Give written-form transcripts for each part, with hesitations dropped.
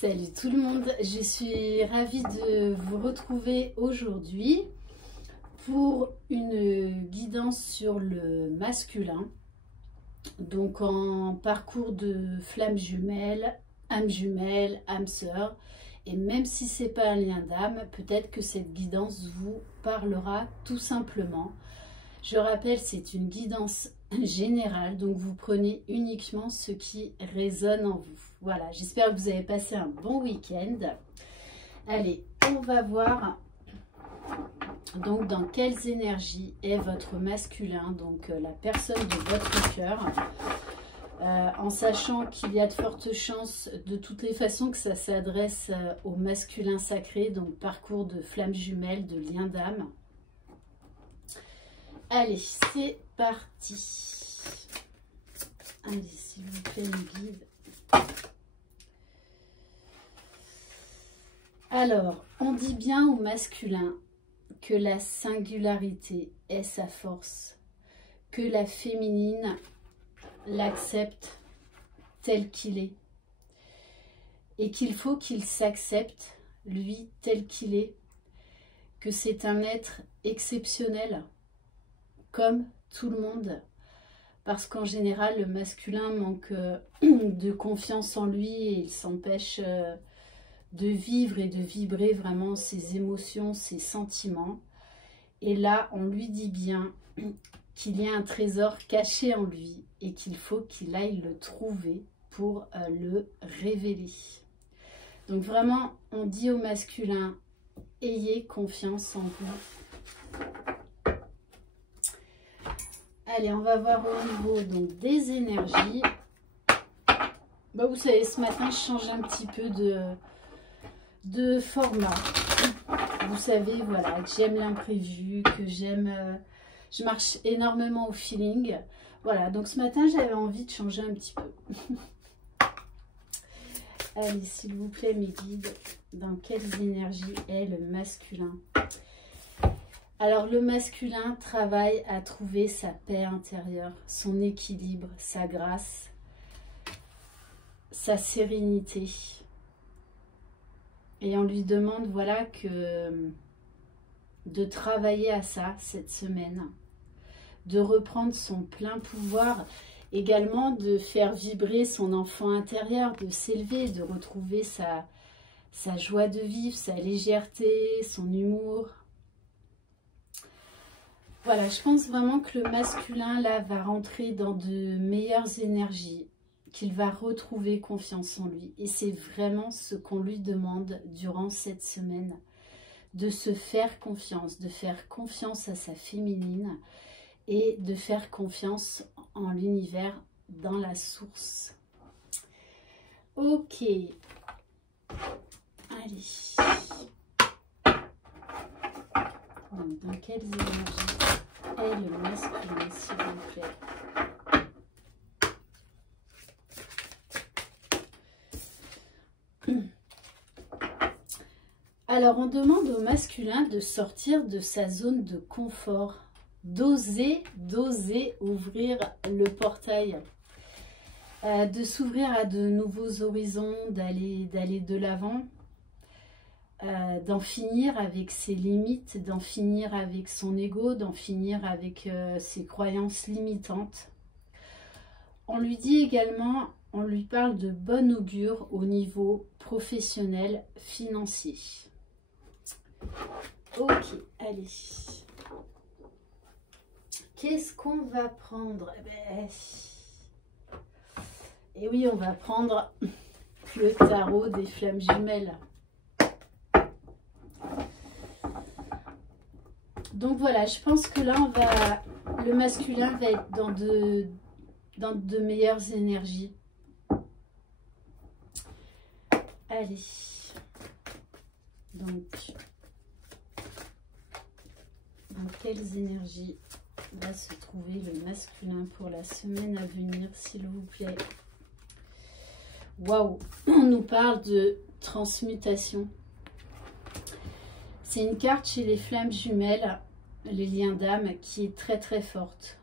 Salut tout le monde, je suis ravie de vous retrouver aujourd'hui pour une guidance sur le masculin. Donc en parcours de flamme jumelle, âme sœur. Et même si c'est pas un lien d'âme, peut-être que cette guidance vous parlera tout simplement. Je rappelle, c'est une guidance générale, donc vous prenez uniquement ce qui résonne en vous. Voilà, j'espère que vous avez passé un bon week-end. Allez, on va voir donc dans quelles énergies est votre masculin, donc la personne de votre cœur. En sachant qu'il y a de fortes chances de toutes les façons que ça s'adresse au masculin sacré, donc parcours de flamme jumelle, de lien d'âme. Allez, c'est parti. Allez, s'il vous plaît, me guide. Alors, on dit bien au masculin que la singularité est sa force, que la féminine l'accepte tel qu'il est et qu'il faut qu'il s'accepte, lui, tel qu'il est, que c'est un être exceptionnel comme tout le monde, parce qu'en général le masculin manque de confiance en lui et il s'empêche de vivre et de vibrer vraiment ses émotions, ses sentiments. Et là on lui dit bien qu'il y a un trésor caché en lui et qu'il faut qu'il aille le trouver pour le révéler. Donc vraiment on dit au masculin, ayez confiance en vous. Allez, on va voir au niveau donc, des énergies. Bah, vous savez, ce matin, je change un petit peu de format. Vous savez, voilà, que j'aime l'imprévu, que j'aime... je marche énormément au feeling. Voilà, donc ce matin, j'avais envie de changer un petit peu. Allez, s'il vous plaît, mes guides, dans quelles énergies est le masculin ? Alors le masculin travaille à trouver sa paix intérieure, son équilibre, sa grâce, sa sérénité. Et on lui demande voilà de travailler à ça cette semaine, de reprendre son plein pouvoir, également de faire vibrer son enfant intérieur, de s'élever, de retrouver sa joie de vivre, sa légèreté, son humour. Voilà, je pense vraiment que le masculin, là, va rentrer dans de meilleures énergies, qu'il va retrouver confiance en lui. Et c'est vraiment ce qu'on lui demande durant cette semaine, de se faire confiance, de faire confiance à sa féminine et de faire confiance en l'univers, dans la source. Ok. Allez. Donc, dans quelles énergies est le masculin, s'il vous plaît? Alors, on demande au masculin de sortir de sa zone de confort, d'oser ouvrir le portail, de s'ouvrir à de nouveaux horizons, d'aller de l'avant. D'en finir avec ses limites, d'en finir avec son ego, d'en finir avec ses croyances limitantes. On lui dit également, on lui parle de bon augure au niveau professionnel, financier. Ok, allez. Qu'est-ce qu'on va prendre? Et oui, on va prendre le tarot des flammes jumelles. Donc voilà, je pense que là, le masculin va être dans de meilleures énergies. Allez. Donc, dans quelles énergies va se trouver le masculin pour la semaine à venir, s'il vous plaît? Waouh, on nous parle de transmutation. C'est une carte chez les flammes jumelles, les liens d'âme, qui est très très forte.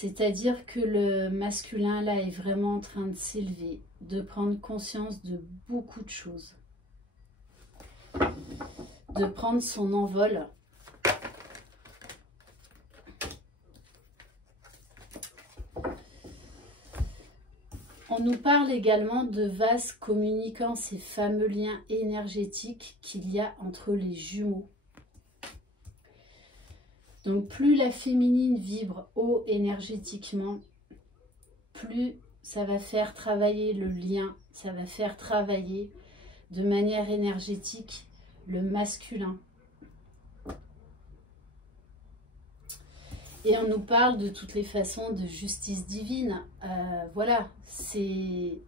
C'est-à-dire que le masculin, là, est vraiment en train de s'élever, de prendre conscience de beaucoup de choses, de prendre son envol. On nous parle également de vases communicants, ces fameux liens énergétiques qu'il y a entre les jumeaux. Donc plus la féminine vibre haut énergétiquement, plus ça va faire travailler le lien, ça va faire travailler de manière énergétique le masculin. Et on nous parle de toutes les façons de justice divine. Voilà, c'est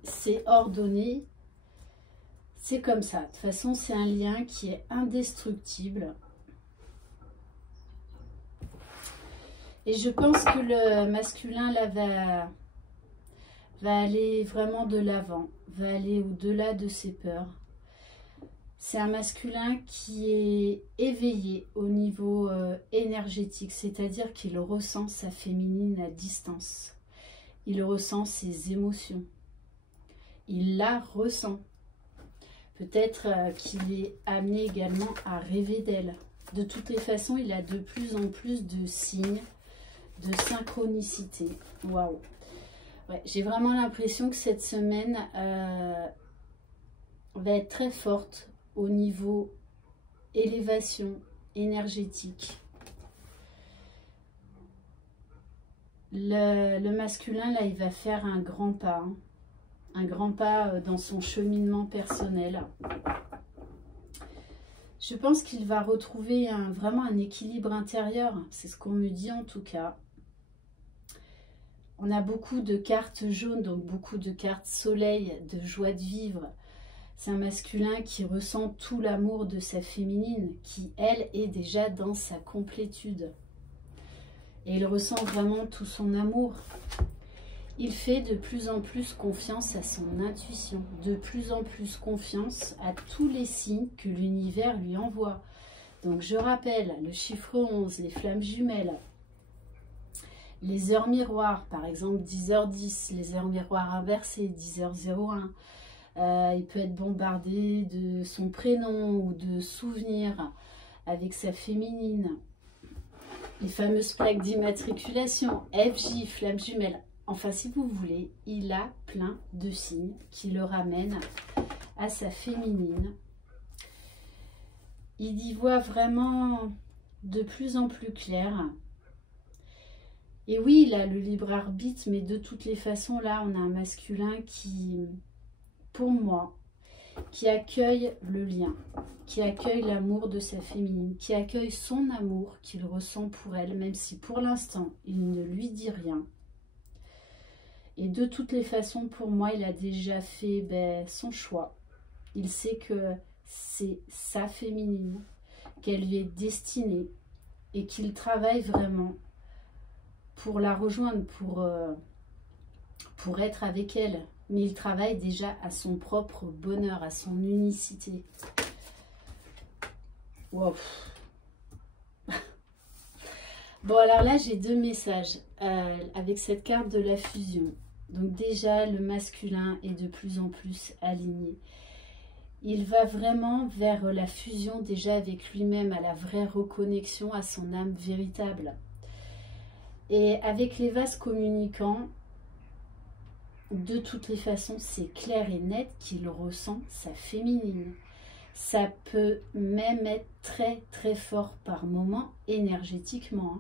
ordonné, c'est comme ça. De toute façon, c'est un lien qui est indestructible. Et je pense que le masculin, là, va aller vraiment de l'avant, va aller au-delà de ses peurs. C'est un masculin qui est éveillé au niveau énergétique, c'est-à-dire qu'il ressent sa féminine à distance. Il ressent ses émotions. Il la ressent. Peut-être qu'il est amené également à rêver d'elle. De toutes les façons, il a de plus en plus de signes de synchronicité. Waouh! Ouais, j'ai vraiment l'impression que cette semaine va être très forte au niveau élévation énergétique. Le masculin, là, il va faire un grand pas. Hein, un grand pas dans son cheminement personnel. Je pense qu'il va retrouver vraiment un équilibre intérieur. C'est ce qu'on me dit en tout cas. On a beaucoup de cartes jaunes, donc beaucoup de cartes soleil, de joie de vivre. C'est un masculin qui ressent tout l'amour de sa féminine, qui, elle, est déjà dans sa complétude. Et il ressent vraiment tout son amour. Il fait de plus en plus confiance à son intuition, de plus en plus confiance à tous les signes que l'univers lui envoie. Donc je rappelle, le chiffre 11, les flammes jumelles, les heures miroirs, par exemple 10h10, les heures miroirs inversées, 10h01. Il peut être bombardé de son prénom ou de souvenirs avec sa féminine. Les fameuses plaques d'immatriculation, FJ, flammes jumelles. Enfin, si vous voulez, il a plein de signes qui le ramènent à sa féminine. Il y voit vraiment de plus en plus clair. Et oui, il a le libre arbitre, mais de toutes les façons, là, on a un masculin qui, pour moi, qui accueille le lien, qui accueille l'amour de sa féminine, qui accueille son amour qu'il ressent pour elle, même si pour l'instant, il ne lui dit rien. Et de toutes les façons, pour moi, il a déjà fait son choix. Il sait que c'est sa féminine, qu'elle lui est destinée et qu'il travaille vraiment pour la rejoindre, pour être avec elle. Mais il travaille déjà à son propre bonheur, à son unicité. Wow. Bon, alors là, j'ai deux messages avec cette carte de la fusion. Donc déjà, le masculin est de plus en plus aligné. Il va vraiment vers la fusion déjà avec lui-même, à la vraie reconnexion à son âme véritable. Et avec les vases communicants, de toutes les façons, c'est clair et net qu'il ressent sa féminine. Ça peut même être très très fort par moment énergétiquement.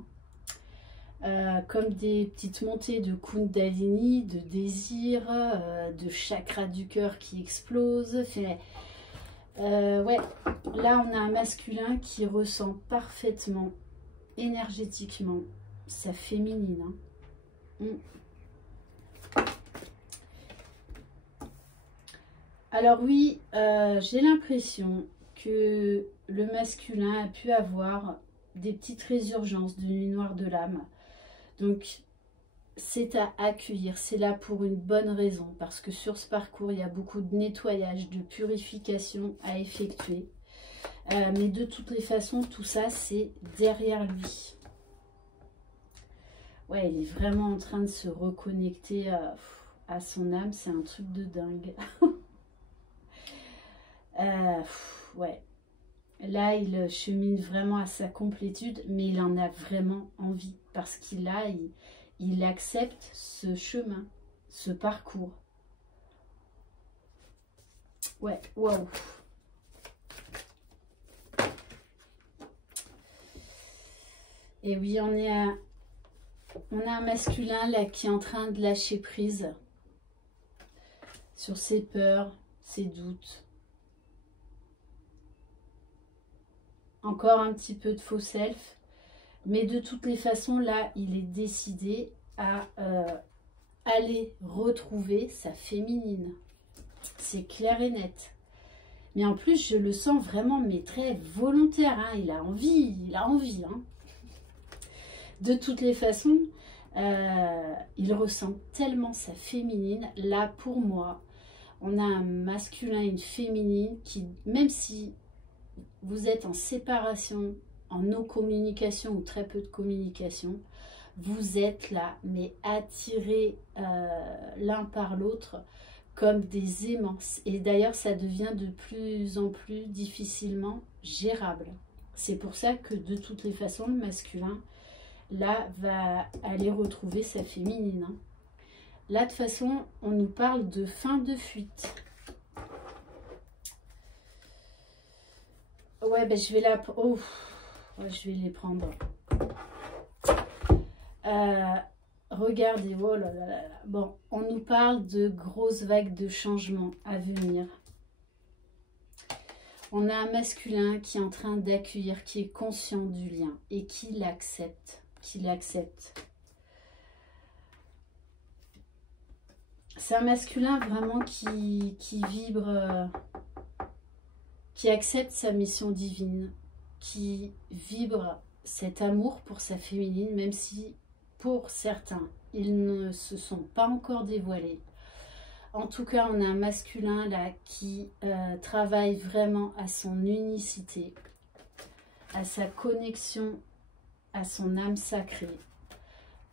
Comme des petites montées de Kundalini, de désir, de chakra du cœur qui explose. Ouais, là on a un masculin qui ressent parfaitement énergétiquement sa féminine. Alors oui, j'ai l'impression que le masculin a pu avoir des petites résurgences de nuit noire de l'âme. Donc c'est à accueillir, c'est là pour une bonne raison, parce que sur ce parcours, il y a beaucoup de nettoyage, de purification à effectuer. Mais de toutes les façons, tout ça, c'est derrière lui. Ouais, il est vraiment en train de se reconnecter à son âme. C'est un truc de dingue. Ouais. Là, il chemine vraiment à sa complétude, mais il en a vraiment envie. Parce il accepte ce chemin, ce parcours. Ouais, waouh. Et oui, on a un masculin là qui est en train de lâcher prise sur ses peurs, ses doutes. Encore un petit peu de faux self. Mais de toutes les façons, là, il est décidé à aller retrouver sa féminine. C'est clair et net. Mais en plus, je le sens vraiment, mais très volontaire. Hein. Il a envie, Hein. De toutes les façons, il ressent tellement sa féminine. Là, pour moi, on a un masculin et une féminine qui, même si vous êtes en séparation, en no-communication ou très peu de communication, vous êtes là, mais attirés l'un par l'autre comme des aimants. Et d'ailleurs, ça devient de plus en plus difficilement gérable. C'est pour ça que de toutes les façons, le masculin, là, va aller retrouver sa féminine. Hein. Là, de toute façon, on nous parle de fin de fuite. Ouais, ben je vais la... Oh, je vais les prendre. Regardez, oh là là là là. Bon, on nous parle de grosses vagues de changements à venir. On a un masculin qui est en train d'accueillir, qui est conscient du lien et qui l'accepte. C'est un masculin vraiment qui vibre, qui accepte sa mission divine, qui vibre cet amour pour sa féminine, même si pour certains, ils ne se sont pas encore dévoilés. En tout cas, on a un masculin là qui travaille vraiment à son unicité, à sa connexion, à son âme sacrée.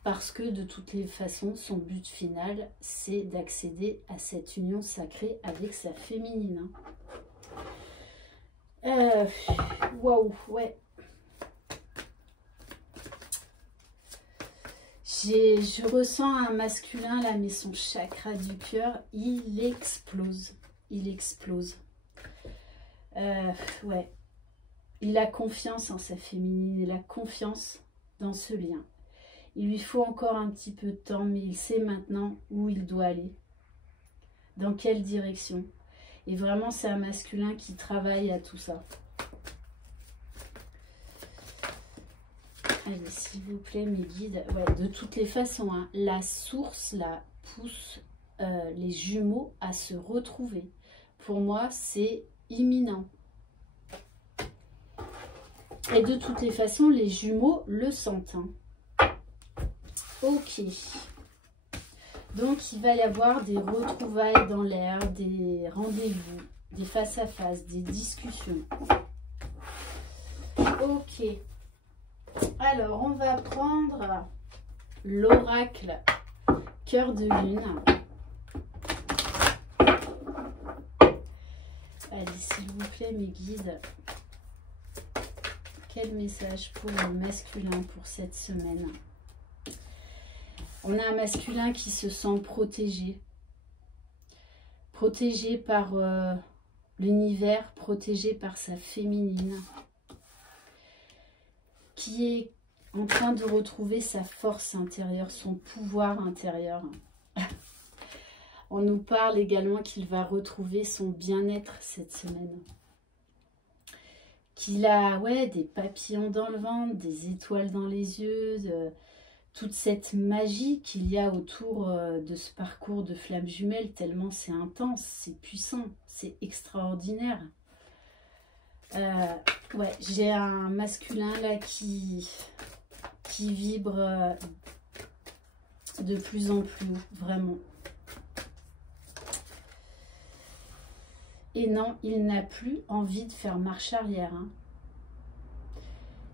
Parce que de toutes les façons, son but final, c'est d'accéder à cette union sacrée avec sa féminine. Waouh, ouais. Je ressens un masculin là, mais son chakra du cœur, il explose. Ouais. Il a confiance en sa féminine, il a confiance dans ce lien. Il lui faut encore un petit peu de temps, mais il sait maintenant où il doit aller, dans quelle direction. Et vraiment, c'est un masculin qui travaille à tout ça. Allez, s'il vous plaît, mes guides. Ouais, de toutes les façons, hein, la source, là, pousse les jumeaux à se retrouver. Pour moi, c'est imminent. Et de toutes les façons, les jumeaux le sentent. Hein. Ok. Donc, il va y avoir des retrouvailles dans l'air, des rendez-vous, des face-à-face, des discussions. Ok. Alors, on va prendre l'oracle cœur de lune. Allez, s'il vous plaît, mes guides. Quel message pour le masculin pour cette semaine? On a un masculin qui se sent protégé. Protégé par l'univers, protégé par sa féminine. Qui est en train de retrouver sa force intérieure, son pouvoir intérieur. On nous parle également qu'il va retrouver son bien-être cette semaine. Qu'il a des papillons dans le ventre, des étoiles dans les yeux, toute cette magie qu'il y a autour de ce parcours de flammes jumelles, tellement c'est intense, c'est puissant, c'est extraordinaire. Ouais, j'ai un masculin là qui vibre de plus en plus haut, vraiment. Et non, il n'a plus envie de faire marche arrière. Hein.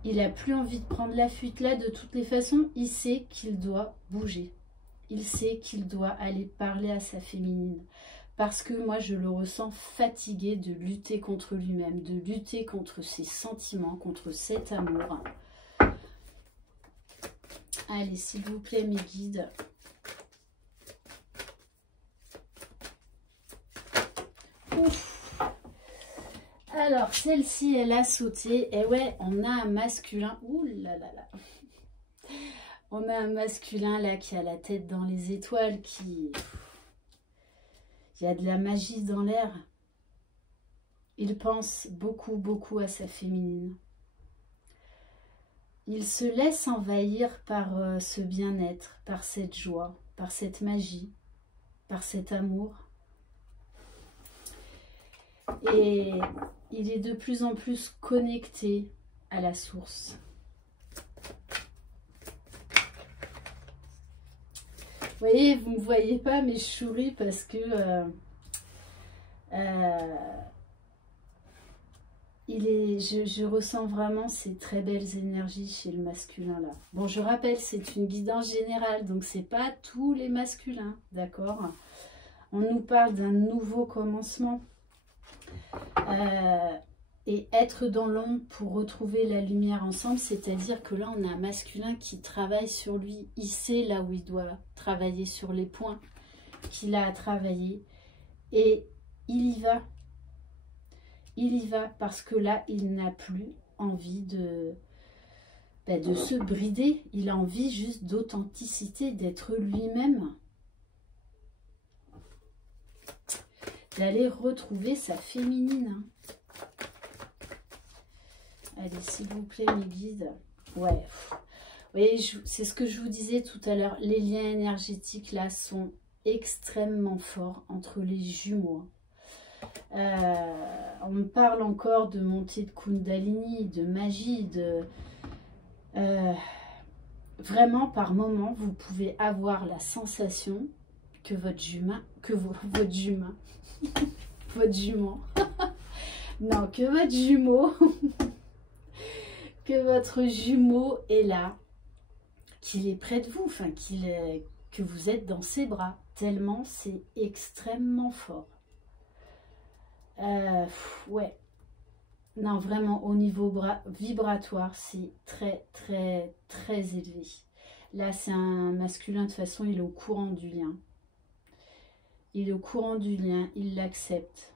Il n'a plus envie de prendre la fuite là. De toutes les façons, il sait qu'il doit bouger. Il sait qu'il doit aller parler à sa féminine. Parce que moi, je le ressens fatigué de lutter contre lui-même, de lutter contre ses sentiments, contre cet amour. Allez, s'il vous plaît, mes guides. Ouf. Alors, celle-ci, elle a sauté. Et ouais, on a un masculin. Ouh là là là. On a un masculin là qui a la tête dans les étoiles, qui... Il y a de la magie dans l'air. Il pense beaucoup, beaucoup à sa féminine. Il se laisse envahir par ce bien-être, par cette joie, par cette magie, par cet amour. Et il est de plus en plus connecté à la source. Vous voyez, vous ne me voyez pas, mais je souris parce que je ressens vraiment ces très belles énergies chez le masculin là. Bon, je rappelle, c'est une guidance générale, donc c'est pas tous les masculins, d'accord? On nous parle d'un nouveau commencement. Et être dans l'ombre pour retrouver la lumière ensemble, c'est-à-dire que là, on a un masculin qui travaille sur lui. Il sait là où il doit travailler, sur les points qu'il a à travailler. Et il y va. Il y va parce que là, il n'a plus envie de se brider. Il a envie juste d'authenticité, d'être lui-même. D'aller retrouver sa féminine. Allez, s'il vous plaît, mes guides. Ouais. Oui, c'est ce que je vous disais tout à l'heure. Les liens énergétiques, là, sont extrêmement forts entre les jumeaux. On me parle encore de montée de Kundalini, de magie, de... vraiment, par moment, vous pouvez avoir la sensation que votre jument... votre jument... votre jument... non, que votre jumeau... que votre jumeau est là, qu'il est près de vous, enfin que vous êtes dans ses bras, tellement c'est extrêmement fort. Ouais, non, vraiment au niveau vibratoire, c'est très très très élevé. Là, c'est un masculin, de toute façon, il est au courant du lien. Il est au courant du lien, il l'accepte.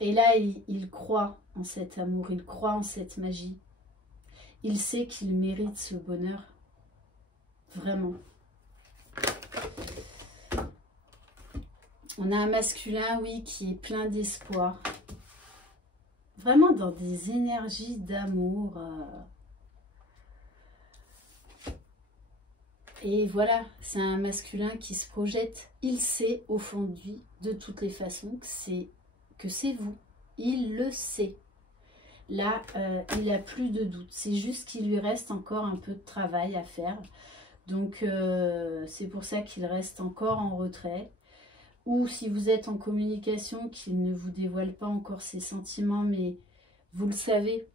Et là, il croit en cet amour, il croit en cette magie. Il sait qu'il mérite ce bonheur. Vraiment. On a un masculin, oui, qui est plein d'espoir. Vraiment dans des énergies d'amour. Et voilà, c'est un masculin qui se projette. Il sait au fond de lui, de toutes les façons, que c'est vous. Il le sait. Là, il n'a plus de doute. C'est juste qu'il lui reste encore un peu de travail à faire. Donc, c'est pour ça qu'il reste encore en retrait. Ou si vous êtes en communication, qu'il ne vous dévoile pas encore ses sentiments, mais vous le savez,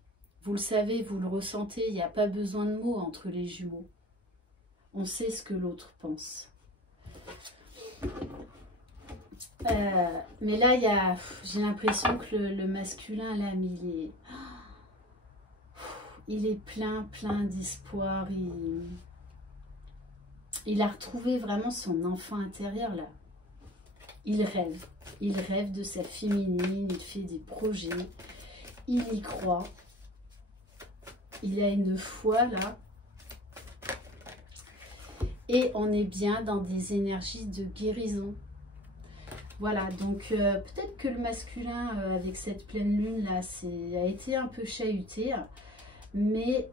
vous le ressentez. Il n'y a pas besoin de mots entre les jumeaux. On sait ce que l'autre pense. Mais là, j'ai l'impression que le masculin, là, il est plein d'espoir. Il a retrouvé vraiment son enfant intérieur, là. Il rêve de sa féminine, il fait des projets, il y croit. Il a une foi, là. Et on est bien dans des énergies de guérison. Voilà, donc peut-être que le masculin, avec cette pleine lune là, a été un peu chahuté, mais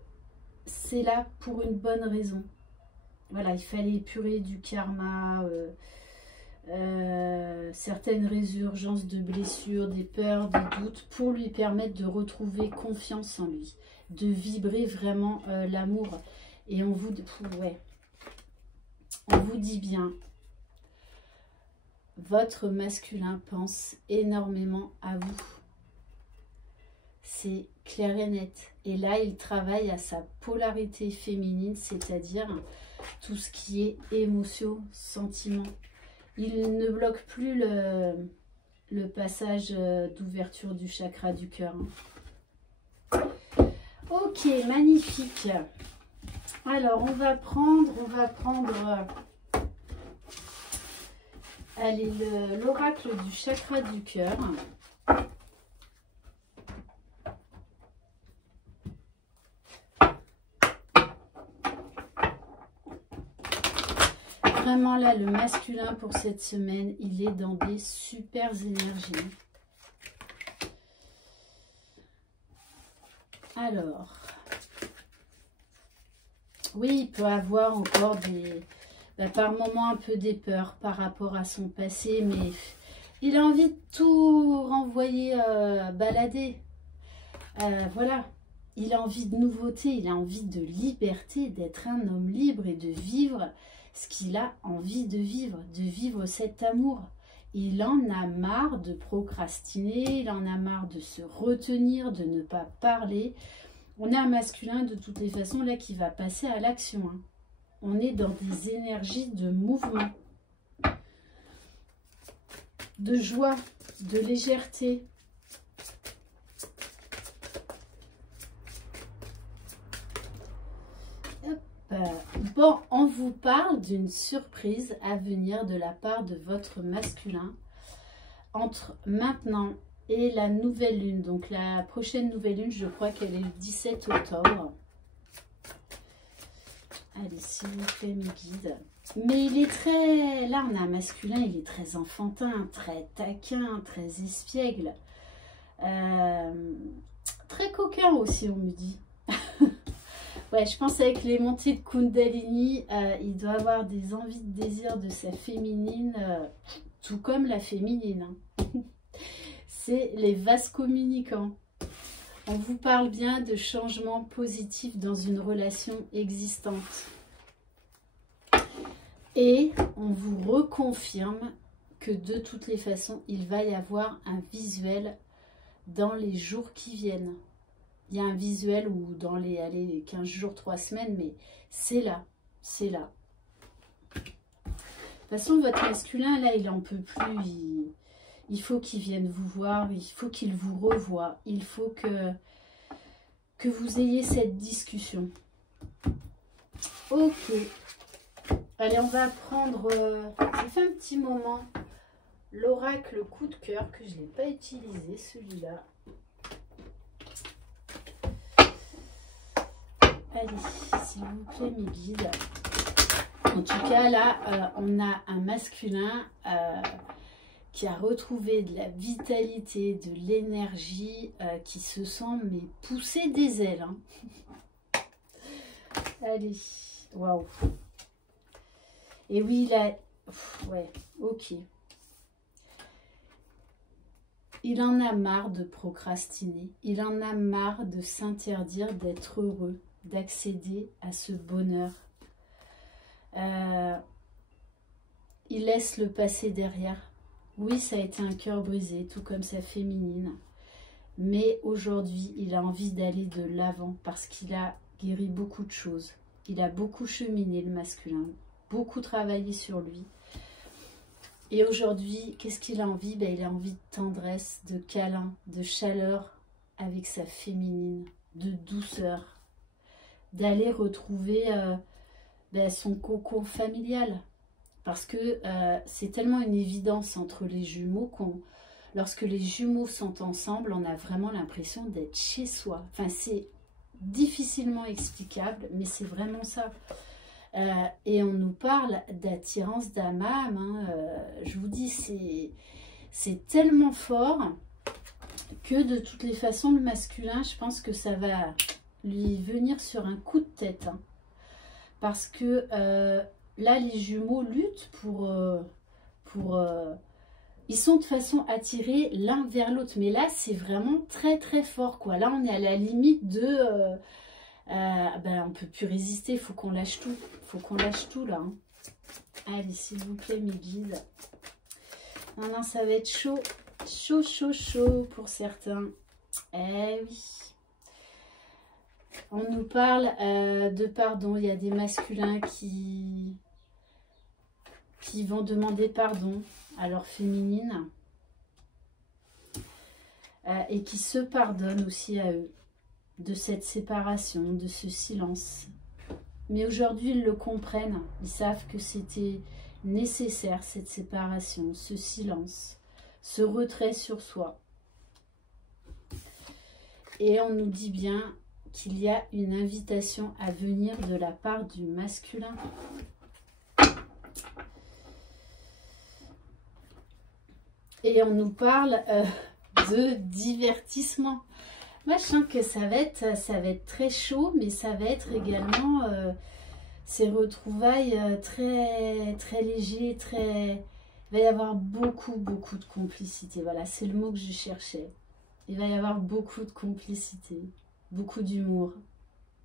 c'est là pour une bonne raison. Voilà, il fallait épurer du karma, certaines résurgences de blessures, des peurs, des doutes, pour lui permettre de retrouver confiance en lui, de vibrer vraiment l'amour. Et on vous dit bien, votre masculin pense énormément à vous. c'est clair et net. Et là, il travaille à sa polarité féminine, c'est-à-dire tout ce qui est émotion, sentiment. Il ne bloque plus le passage d'ouverture du chakra du cœur. Ok, magnifique. Alors, on va prendre allez, l'oracle du chakra du cœur. Vraiment là, le masculin pour cette semaine, il est dans des super énergies. Alors, oui, il peut avoir encore par moments un peu des peurs par rapport à son passé, mais il a envie de tout renvoyer balader. Voilà, il a envie de nouveauté, il a envie de liberté, d'être un homme libre et de vivre ce qu'il a envie de vivre cet amour. Il en a marre de procrastiner, il en a marre de se retenir, de ne pas parler. On a un masculin de toutes les façons là qui va passer à l'action. Hein. On est dans des énergies de mouvement, de joie, de légèreté. Bon, on vous parle d'une surprise à venir de la part de votre masculin entre maintenant et la nouvelle lune. Donc la prochaine nouvelle lune, je crois qu'elle est le 17 octobre. Allez, s'il vous plaît, mes guides. Mais il est très... Là, on a un masculin, il est très enfantin, très taquin, très espiègle. Très coquin aussi, on me dit. Ouais, je pense avec les montées de Kundalini, il doit avoir des envies de désir de sa féminine, tout comme la féminine. Hein. C'est les vases communicants. On vous parle bien de changements positifs dans une relation existante. Et on vous reconfirme que de toutes les façons, il va y avoir un visuel dans les jours qui viennent. Il y a un visuel ou dans les 15 jours, 3 semaines, mais c'est là, c'est là. De toute façon, votre masculin, là, il n'en peut plus. Il faut qu'il vienne vous voir, il faut qu'il vous revoie. Il faut que vous ayez cette discussion. Ok. Allez, on va prendre... ça fait un petit moment. L'oracle coup de cœur, que je ne l'ai pas utilisé, celui-là. Allez, s'il vous plaît, mes guides. En tout cas, là, on a un masculin qui a retrouvé de la vitalité, de l'énergie, qui se sent mais pousser des ailes. Hein. Allez, waouh. Et oui, là, ouais, ok. Il en a marre de procrastiner. Il en a marre de s'interdire d'être heureux, d'accéder à ce bonheur. Il laisse le passé derrière. Oui, ça a été un cœur brisé, tout comme sa féminine. Mais aujourd'hui, il a envie d'aller de l'avant parce qu'il a guéri beaucoup de choses. Il a beaucoup cheminé, le masculin, beaucoup travaillé sur lui. Et aujourd'hui, qu'est-ce qu'il a envie? Il a envie de tendresse, de câlin, de chaleur avec sa féminine, de douceur, d'aller retrouver son cocon familial. Parce que c'est tellement une évidence entre les jumeaux lorsque les jumeaux sont ensemble, on a vraiment l'impression d'être chez soi. Enfin, c'est difficilement explicable, mais c'est vraiment ça. Et on nous parle d'attirance d'âme à âme. Hein. Je vous dis, c'est tellement fort que de toutes les façons, le masculin, je pense que ça va lui venir sur un coup de tête. Hein. Parce que là, les jumeaux luttent ils sont de façon attirés l'un vers l'autre. Mais là, c'est vraiment très, très fort, quoi. Là, on est à la limite de... on ne peut plus résister, il faut qu'on lâche tout. Il faut qu'on lâche tout, là. Hein. Allez, s'il vous plaît, mes guides. Non, non, ça va être chaud. Chaud, chaud, chaud pour certains. Eh oui. On nous parle de pardon. Il y a des masculins qui vont demander pardon à leur féminine et qui se pardonnent aussi à eux de cette séparation, de ce silence. Mais aujourd'hui, ils le comprennent. Ils savent que c'était nécessaire, cette séparation, ce silence, ce retrait sur soi. Et on nous dit bien qu'il y a une invitation à venir de la part du masculin. Et on nous parle de divertissement. Moi, je sens que ça va être très chaud, mais ça va être également ces retrouvailles très légers, il va y avoir beaucoup de complicité. Voilà, c'est le mot que je cherchais. Il va y avoir beaucoup de complicité, beaucoup d'humour,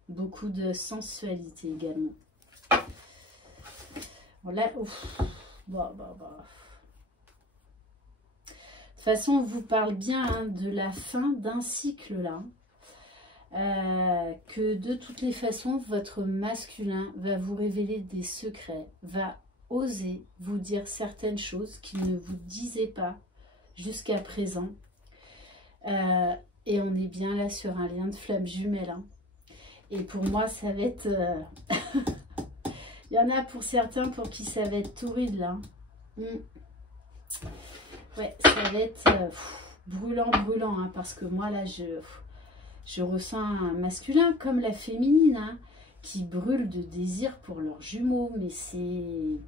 beaucoup de sensualité également. Voilà, ouf. De toute façon, on vous parle bien hein, de la fin d'un cycle là. Que de toutes les façons, votre masculin va vous révéler des secrets, va oser vous dire certaines choses qu'il ne vous disait pas jusqu'à présent. Et on est bien là sur un lien de flamme jumelle. Hein. Et pour moi, ça va être... Il y en a pour certains pour qui ça va être torride là. Ouais, ça va être brûlant, hein, parce que moi là, je ressens un masculin comme la féminine, hein, qui brûle de désir pour leurs jumeaux, mais c'est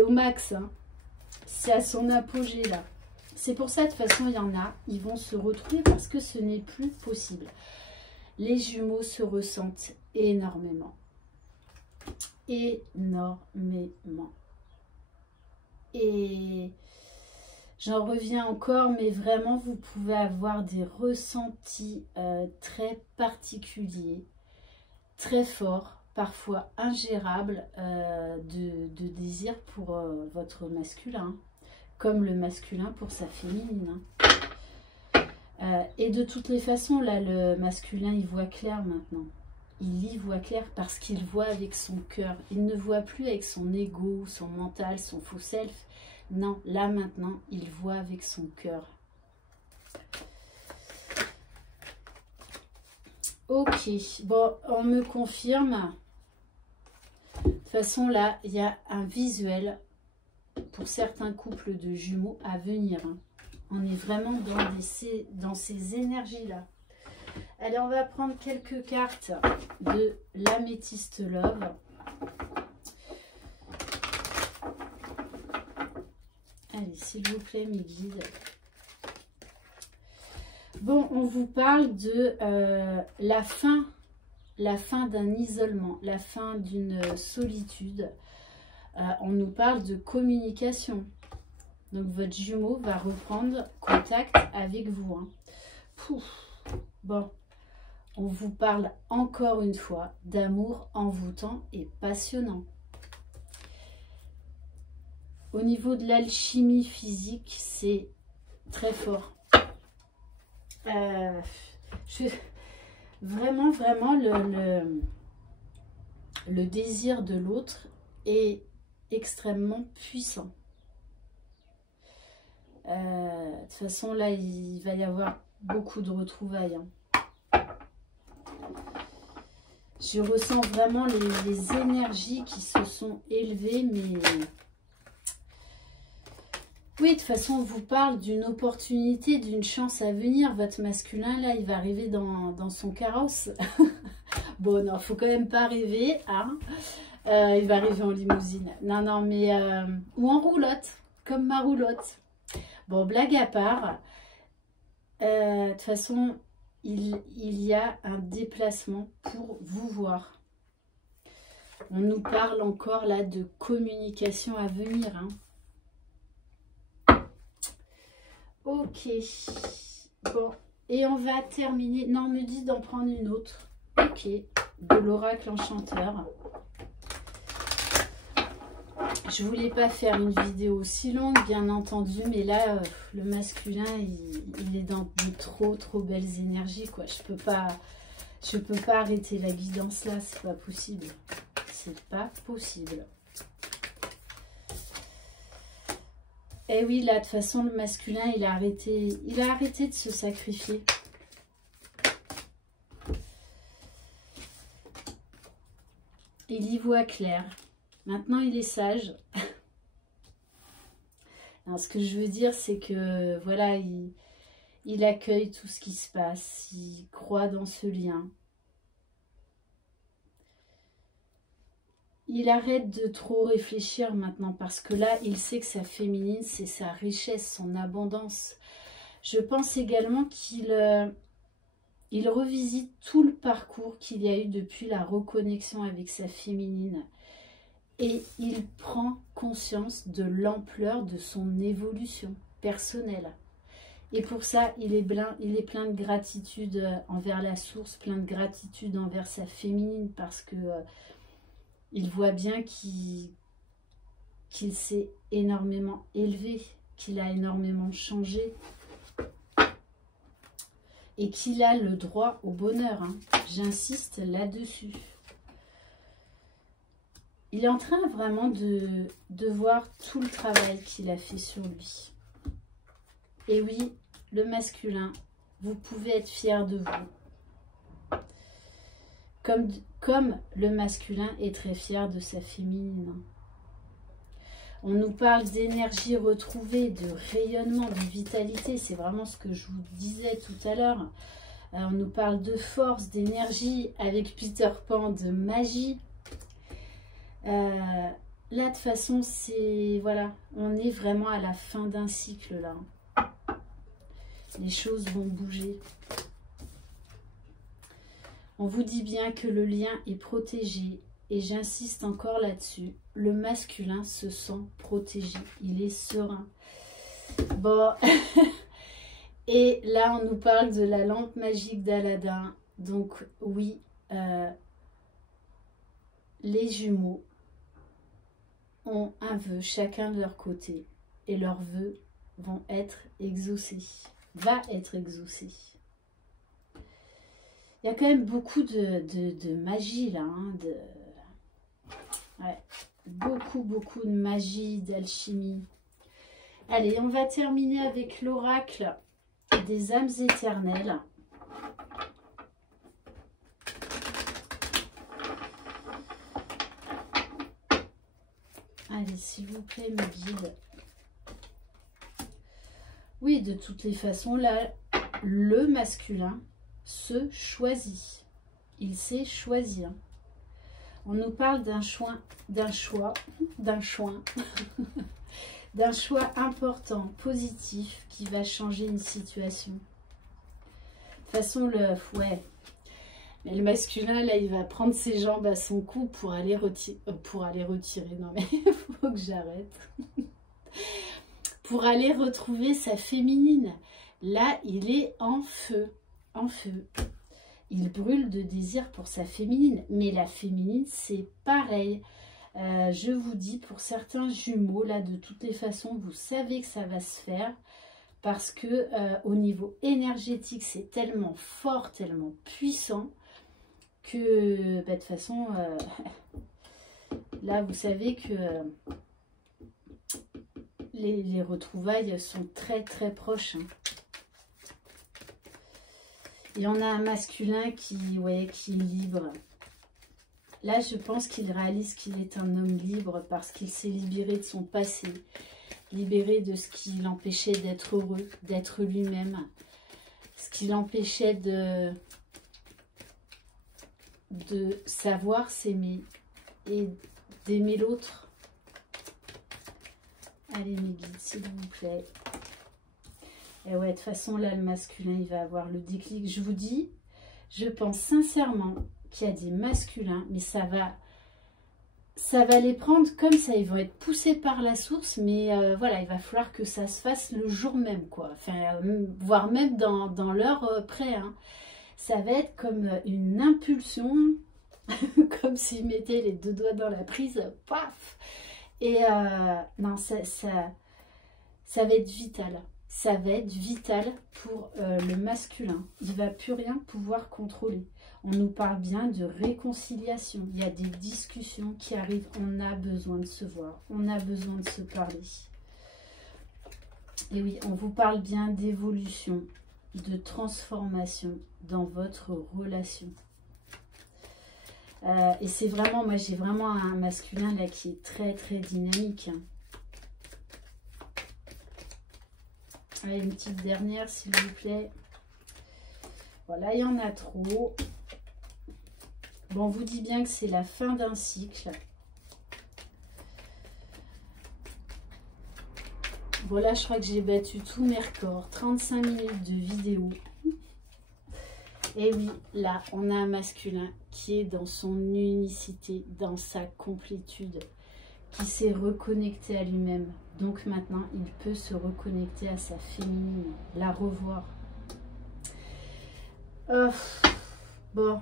au max, hein. C'est à son apogée là. C'est pour ça, de toute façon, il y en a, ils vont se retrouver parce que ce n'est plus possible. Les jumeaux se ressentent énormément. Énormément. Et j'en reviens encore, mais vraiment, vous pouvez avoir des ressentis très particuliers, très forts, parfois ingérables, de désir pour votre masculin, comme le masculin pour sa féminine. Et de toutes les façons, là, le masculin, il voit clair maintenant. Il y voit clair parce qu'il voit avec son cœur. Il ne voit plus avec son ego, son mental, son faux self. Non, là maintenant, il voit avec son cœur. Ok, bon, on me confirme. De toute façon, là, il y a un visuel pour certains couples de jumeaux à venir. Hein. On est vraiment dans ces énergies-là. Allez, on va prendre quelques cartes de l'Améthyste Love. Allez, s'il vous plaît, mes guides. Bon, on vous parle de la fin d'un isolement, la fin d'une solitude. On nous parle de communication. Donc, votre jumeau va reprendre contact avec vous. Hein. Pouf. Bon, on vous parle encore une fois d'amour envoûtant et passionnant. Au niveau de l'alchimie physique, c'est très fort. Vraiment, le désir de l'autre est extrêmement puissant. De toute façon, là, il va y avoir beaucoup de retrouvailles. Hein. Je ressens vraiment les énergies qui se sont élevées, mais... Oui, de toute façon, on vous parle d'une opportunité, d'une chance à venir. Votre masculin, là, il va arriver dans son carrosse. Bon, non, faut quand même pas rêver. Hein. Il va arriver en limousine. Non, mais... ou en roulotte, comme ma roulotte. Bon, blague à part. De toute façon, il y a un déplacement pour vous voir. On nous parle encore, là, de communication à venir, hein. Ok, bon, et on va terminer, non, on me dit d'en prendre une autre, ok, de l'oracle enchanteur. Je voulais pas faire une vidéo aussi longue, bien entendu, mais là, le masculin, il est dans de trop belles énergies, quoi. Je peux pas arrêter la guidance là, c'est pas possible. C'est pas possible. Et oui, là, de toute façon, le masculin, il a arrêté de se sacrifier. Il y voit clair. Maintenant, il est sage. Alors, ce que je veux dire, c'est que, voilà, il accueille tout ce qui se passe. Il croit dans ce lien. Il arrête de trop réfléchir maintenant parce que là, il sait que sa féminine, c'est sa richesse, son abondance. Je pense également qu'il revisite tout le parcours qu'il y a eu depuis la reconnexion avec sa féminine. Et il prend conscience de l'ampleur de son évolution personnelle. Et pour ça, il est plein de gratitude envers la source, plein de gratitude envers sa féminine parce que il voit bien qu'il s'est énormément élevé, qu'il a énormément changé et qu'il a le droit au bonheur. Hein. J'insiste là-dessus. Il est en train vraiment de voir tout le travail qu'il a fait sur lui. Et oui, le masculin, vous pouvez être fier de vous. Comme le masculin est très fier de sa féminine. On nous parle d'énergie retrouvée, de rayonnement, de vitalité. C'est vraiment ce que je vous disais tout à l'heure. On nous parle de force, d'énergie, avec Peter Pan, de magie. Là, de toute façon, c'est... Voilà, on est vraiment à la fin d'un cycle, là. Les choses vont bouger. On vous dit bien que le lien est protégé. Et j'insiste encore là-dessus. Le masculin se sent protégé. Il est serein. Bon. Et là, on nous parle de la lampe magique d'Aladin. Donc, oui, les jumeaux ont un vœu chacun de leur côté. Et leurs vœux vont être exaucés. Va être exaucé. Il y a quand même beaucoup de magie là. Hein, ouais, beaucoup de magie, d'alchimie. Allez, on va terminer avec l'oracle des âmes éternelles. Allez, s'il vous plaît, mes guides. Oui, de toutes les façons, là, le masculin se choisit. Il s'est choisi. On nous parle d'un choix important, positif, qui va changer une situation. De toute façon, mais le masculin, là, il va prendre ses jambes à son cou pour aller retirer. Non, mais il faut que j'arrête. Pour aller retrouver sa féminine. Là, il est en feu. En feu. Il brûle de désir pour sa féminine. Mais la féminine, c'est pareil. Je vous dis, pour certains jumeaux, là, de toutes les façons, vous savez que ça va se faire. Parce que au niveau énergétique, c'est tellement fort, tellement puissant, que bah, de toute façon, là, vous savez que les retrouvailles sont très proches. Hein. Et on a un masculin qui est libre. Là, je pense qu'il réalise qu'il est un homme libre parce qu'il s'est libéré de son passé, libéré de ce qui l'empêchait d'être heureux, d'être lui-même, ce qui l'empêchait de savoir s'aimer et d'aimer l'autre. Allez, mes guides, s'il vous plaît. Et ouais, de toute façon, là, le masculin, il va avoir le déclic. Je vous dis, je pense sincèrement qu'il y a des masculins, mais ça va les prendre comme ça. Ils vont être poussés par la source, mais voilà, il va falloir que ça se fasse le jour même, quoi. Enfin, voire même dans l'heure près. Hein. Ça va être comme une impulsion, comme s'ils mettaient les deux doigts dans la prise, paf. Et non, ça va être vital. Ça va être vital pour le masculin. Il ne va plus rien pouvoir contrôler. On nous parle bien de réconciliation. Il y a des discussions qui arrivent. On a besoin de se voir. On a besoin de se parler. Et oui, on vous parle bien d'évolution, de transformation dans votre relation. Et c'est vraiment, moi j'ai vraiment un masculin là qui est très très dynamique. Allez, une petite dernière s'il vous plaît. Voilà, il y en a trop. Bon, on vous dit bien que c'est la fin d'un cycle. Voilà, je crois que j'ai battu tous mes records. 35 minutes de vidéo. Et oui, là, on a un masculin qui est dans son unicité, dans sa complétude, qui s'est reconnecté à lui-même. Donc maintenant, il peut se reconnecter à sa féminine, la revoir. Bon,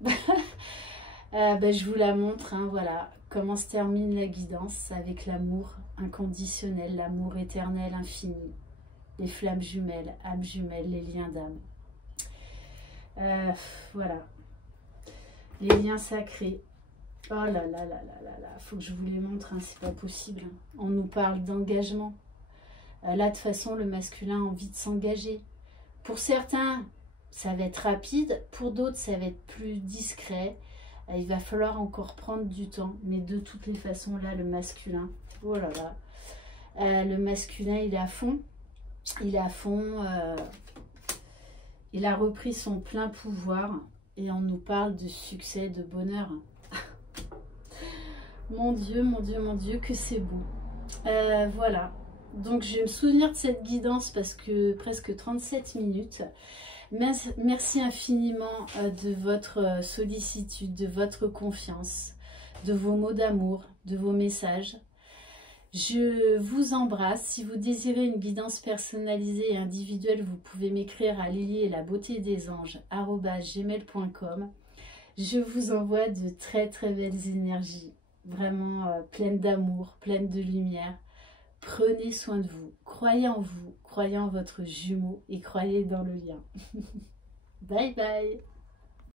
je vous la montre, hein, voilà, comment se termine la guidance avec l'amour inconditionnel, l'amour éternel, infini, les flammes jumelles, âmes jumelles, les liens d'âme. Voilà, les liens sacrés. Oh là là là là là là, faut que je vous les montre, hein, c'est pas possible. On nous parle d'engagement. Là, de toute façon, le masculin a envie de s'engager. Pour certains, ça va être rapide. Pour d'autres, ça va être plus discret. Il va falloir encore prendre du temps. Mais de toutes les façons, là, le masculin, oh là là, le masculin, il est à fond. Il est à fond. Il a repris son plein pouvoir. Et on nous parle de succès, de bonheur. Mon Dieu, mon Dieu, mon Dieu, que c'est beau. Voilà. Donc, je vais me souvenir de cette guidance parce que presque 37 minutes. Merci infiniment de votre sollicitude, de votre confiance, de vos mots d'amour, de vos messages. Je vous embrasse. Si vous désirez une guidance personnalisée et individuelle, vous pouvez m'écrire à lily-et-la-beauté-des-anges@gmail.com. Je vous envoie de très très belles énergies, vraiment pleines d'amour, pleines de lumière. Prenez soin de vous, croyez en vous, croyez en votre jumeau et croyez dans le lien. Bye bye.